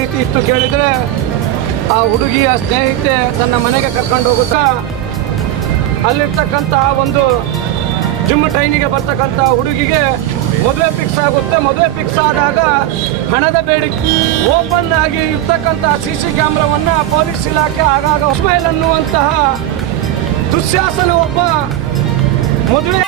ರೀತಿ ಇತ್ತು ಕೇಳಿದರೆ, ಆ ಹುಡುಗಿಯ ಸ್ನೇಹಿತೆ ತನ್ನ ಮನೆಗೆ ಕರ್ಕೊಂಡು ಹೋಗುತ್ತಾ ಅಲ್ಲಿರ್ತಕ್ಕಂಥ ಒಂದು ಜಿಮ್ ಟ್ರೈನಿಗೆ ಬರ್ತಕ್ಕಂಥ ಹುಡುಗಿಗೆ ಮದುವೆ ಫಿಕ್ಸ್ ಆಗುತ್ತೆ. ಮದುವೆ ಫಿಕ್ಸ್ ಆದಾಗ ಹಣದ ಬೇಡಿಕೆ ಓಪನ್ ಆಗಿ ಇರ್ತಕ್ಕಂಥ CC ಕ್ಯಾಮ್ರಾವನ್ನು ಪೊಲೀಸ್ ಇಲಾಖೆ ಆಗಾಗ ಇಸ್ಮಾಯಿಲ್ ಅನ್ನುವಂತಹ ದುಶ್ಯಾಸನ ಒಬ್ಬ ಮದುವೆ